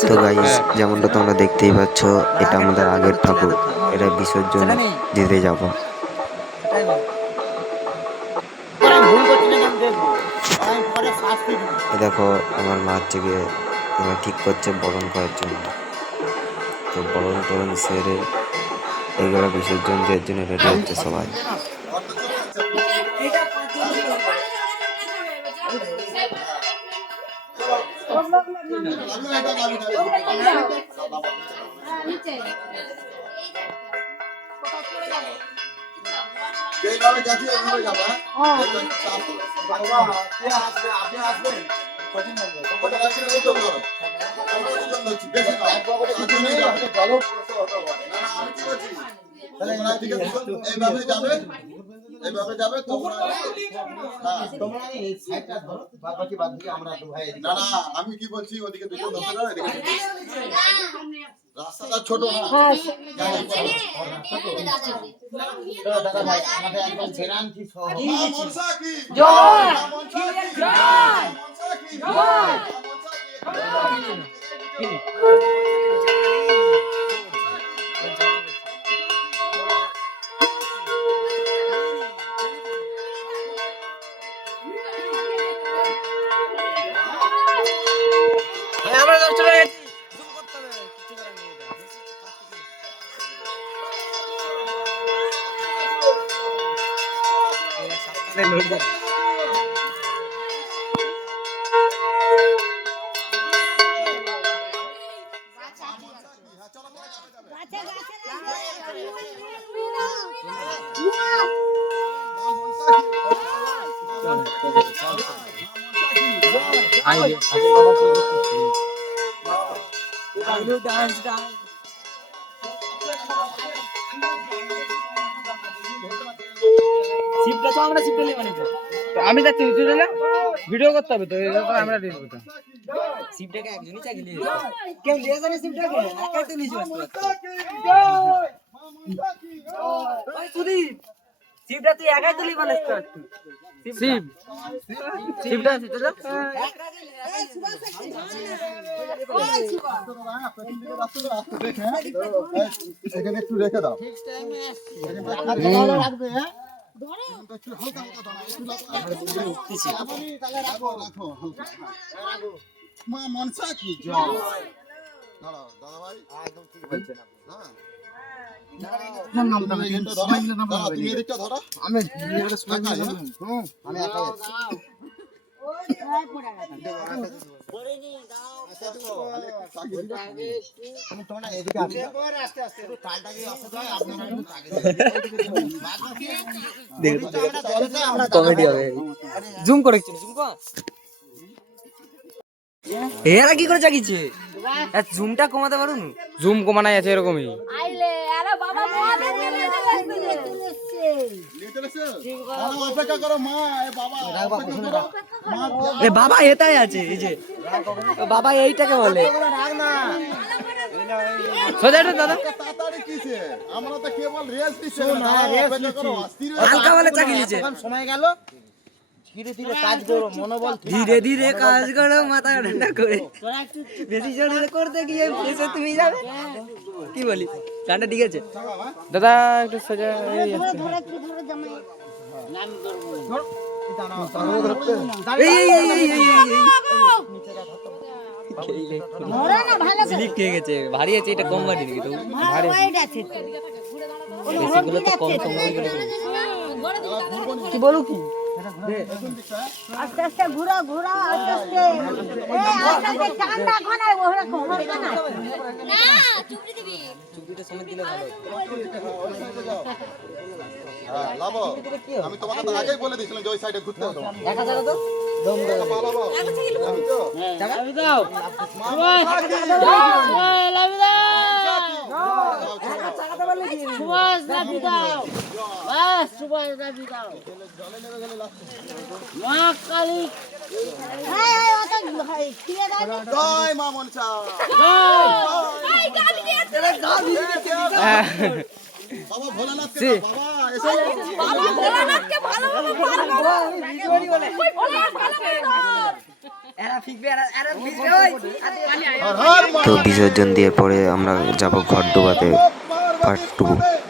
তো গাইস, যেমনটা তোমরা দেখতেই পাচ্ছ, এটা আমাদের আগের ঠাকুর। এটা বিসর্জন দিতে যাব। এ দেখো, আমার মা হচ্ছে গিয়ে তোমার ঠিক করছে বরণ করার জন্য। তো বরণ টরণ সেরে এগুলো বিসর্জন দেওয়ার জন্য রেডি হচ্ছে সবাই। যেভাবে যাচ্ছি ওইভাবে যাবে। আপনি আসবেন এইভাবে যাবে, এইভাবে যাবে তোমরা। না না, আমি কি বলছি, ওদিকে দুটো ধরতে দাও, এদিকে রাস্তাটা ছোট না। আমি যাচ্ছি ভিডিও করতে হবে তো আমরা শিবটাকে একজনই চাকরি কেউ নিয়ে জানে শিবটাকে একাই তো নিচে আসতে শিবটা তুই একাই তুলি মানে শিব শিবটা আছে তো এখানে একটু রেখে দাও। মা মনসা কি দাদা ভাই একদম ঠিক বলছেন তুমি এদিকটা ধরো, আমি কমেডি হবে জুম করে জুম কর এরা কি করে চাকিছে জুমটা কমাতে পারো না জুম কমানাই আছে এরকমই আইলে আরে বাবা অপেক্ষা করো মা, এ বাবা এটাই আছে এই যে বাবা এইটাকে বলে সোজা দাদা তাড়াতাড়ি কিসে, আমরা তো কেবল রেস্ট দিচ্ছি না, হালকা বলে চাকি নিচে সময় গেল, ধীরে ধীরে কাজ করো, মনোবল ধীরে ধীরে কাজ করো, মাথা ঠান্ডা করে, বেশি জোরে করতে গিয়ে এসে তুমি যাবে কি বলি গানটা ঠিক আছে দাদা একটু সোজা খেয়ে গেছে ভারী আছে এটা কম ভারী নাকি তো ভারী বেশিগুলো তো কম কম কি বলো কি আস্তে আস্তে ঘুরা ঘুরা আস্তে আস্তে আস্তে টান না কোনা ওরা কোনা না চুপড়ি দিবি চুপড়িটা সময় দিলে ভালো হ্যাঁ লাভ। আমি তোমাকে তো আগেই বলে দিয়েছিলাম যে ওই সাইডে ঘুরতে হবে। দেখা যাবে তো দম দাও পালাবো টাকা দাও লাভি দাও সুভাষ লাভি দাও বাস সুভাষ লাভি দাও মা কালী এই অত ভাই খিলে দাও জয় মা মনসা, এই গালি দিয়েছে বাবা ভোলানাথকে দাও, বাবা এসো বাবা ভোলানাথকে ভালো ভালো পারবো ভিডিওই বলে ওরে ভালো করে দাও এরা ফিকবে এরা ফিকবে ওই হর হর তো বিসর্জন দিয়ে পরে আমরা যাব ঘট ডোবাতে পার্ট 2।